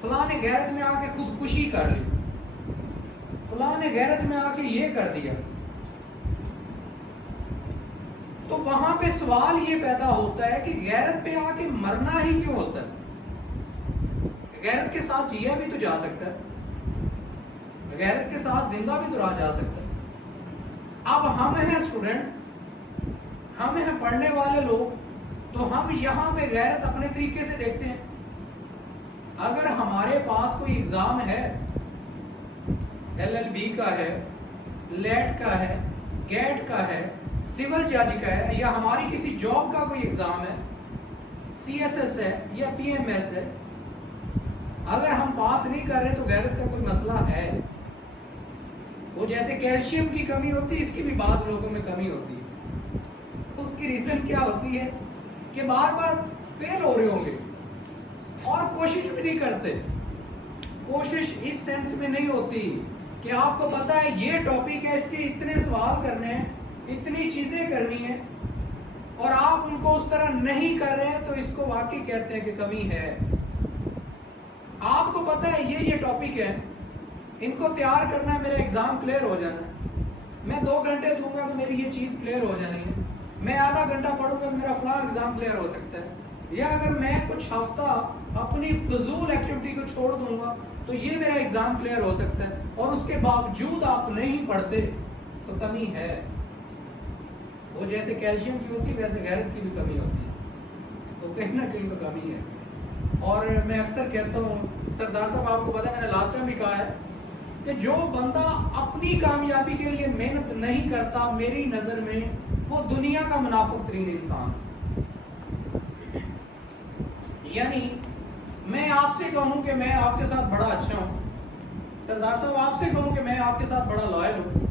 فلاں نے غیرت میں آ کے خودکشی کر لی، فلاں نے غیرت میں آ کے یہ کر دیا، تو وہاں پہ سوال یہ پیدا ہوتا ہے کہ غیرت پہ آ کے مرنا ہی کیوں ہوتا ہے؟ غیرت کے ساتھ جیا بھی تو جا سکتا ہے، غیرت کے ساتھ زندہ بھی تو رہا جا سکتا ہے۔ اب ہم ہیں اسٹوڈنٹ، ہم ہیں پڑھنے والے لوگ، تو ہم یہاں پہ غیرت اپنے طریقے سے دیکھتے ہیں۔ اگر ہمارے پاس کوئی ایگزام ہے، LLB کا ہے، لیٹ کا ہے، گیٹ کا ہے، سول جج کا ہے، یا ہماری کسی جاب کا کوئی ایگزام ہے، CSS ہے یا PMS ہے، اگر ہم پاس نہیں کر رہے تو غیرت کا کوئی مسئلہ ہے؟ وہ جیسے کیلشیم کی کمی ہوتی ہے، اس کی بھی بعض لوگوں میں کمی ہوتی ہے۔ اس کی ریزن کیا ہوتی ہے کہ بار بار فیل ہو رہے ہوں گے اور کوشش بھی نہیں کرتے۔ کوشش اس سینس میں نہیں ہوتی کہ آپ کو پتا ہے یہ ٹاپک ہے، اس کے اتنے سوال کرنے ہیں، اتنی چیزیں کرنی ہیں، اور آپ ان کو اس طرح نہیں کر رہے ہیں، تو اس کو واقعی کہتے ہیں کہ کمی ہے۔ آپ کو پتا ہے یہ ٹاپک ہے، ان کو تیار کرنا ہے، میرا ایگزام کلیئر ہو جانا ہے، میں 2 گھنٹے دوں گا تو میری یہ چیز کلیئر ہو جانی ہے، میں آدھا گھنٹہ پڑھوں گا تو میرا فلاں ایگزام کلیئر ہو سکتا ہے۔ یا اگر میں کچھ ہفتہ اپنی فضول ایکٹیویٹی کو چھوڑ دوں گا تو یہ میرا ایگزام کلیئر ہو سکتا ہے، اور اس کے باوجود آپ نہیں پڑھتے تو کمی ہے۔ وہ جیسے کیلشیم کی ہوتی ہے ویسے غیرت کی بھی کمی ہوتی ہے، تو کہیں نہ کہیں تو کمی ہے۔ اور میں اکثر کہتا ہوں، سردار صاحب آپ کو پتا ہے میں نے لاسٹ ٹائم بھی کہا ہے کہ جو بندہ اپنی کامیابی کے لیے محنت نہیں کرتا، میری نظر میں وہ دنیا کا منافق ترین انسان۔ یعنی میں آپ سے کہوں کہ میں آپ کے ساتھ بڑا اچھا ہوں، سردار صاحب آپ سے کہوں کہ میں آپ کے ساتھ بڑا لائل ہوں،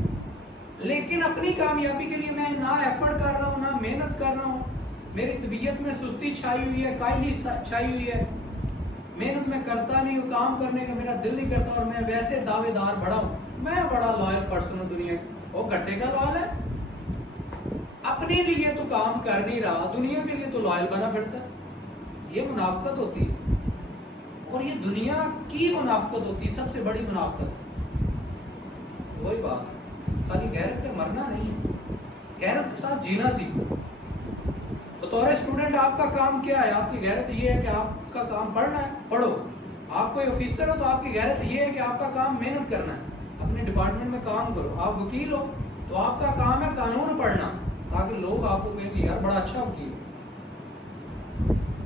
لیکن اپنی کامیابی کے لیے میں نہ ایفرٹ کر رہا ہوں، نہ محنت کر رہا ہوں، میری طبیعت میں سستی چھائی ہوئی ہے، کائلی چھائی ہوئی ہے، محنت میں کرتا نہیں ہوں، کام کرنے کا میرا دل نہیں کرتا، اور میں ویسے دعوے دار بڑا ہوں، میں بڑا لائل پرسن ہوں دنیا کی۔ وہ گھٹے کا لائل ہے، اپنے لیے تو کام کر نہیں رہا، دنیا کے لیے تو لائل بنا پھرتا ہے۔ یہ منافقت ہوتی ہے، اور یہ دنیا کی منافقت ہوتی ہے، سب سے بڑی منافقت۔ وہی بات ہے، خالی غیرت پہ مرنا نہیں ہے، غیرت کے ساتھ جینا سیکھو۔ بطور اسٹوڈنٹ آپ کا کام کیا ہے؟ آپ کی غیرت یہ ہے کہ آپ کا کام پڑھنا ہے، پڑھو۔ آپ کوئی آفیسر ہو تو آپ کی غیرت یہ ہے کہ آپ کا کام محنت کرنا ہے، اپنے ڈپارٹمنٹ میں کام کرو۔ آپ وکیل ہو تو آپ کا کام ہے قانون پڑھنا، تاکہ لوگ آپ کو کہیں کہ یار بڑا اچھا وکیل ہے۔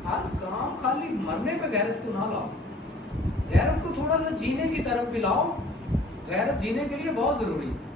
ہر کام خالی مرنے پہ غیرت کو نہ لاؤ، غیرت کو تھوڑا سا جینے کی طرف بھی لاؤ، غیرت جینے کے لیے بہت ضروری ہے۔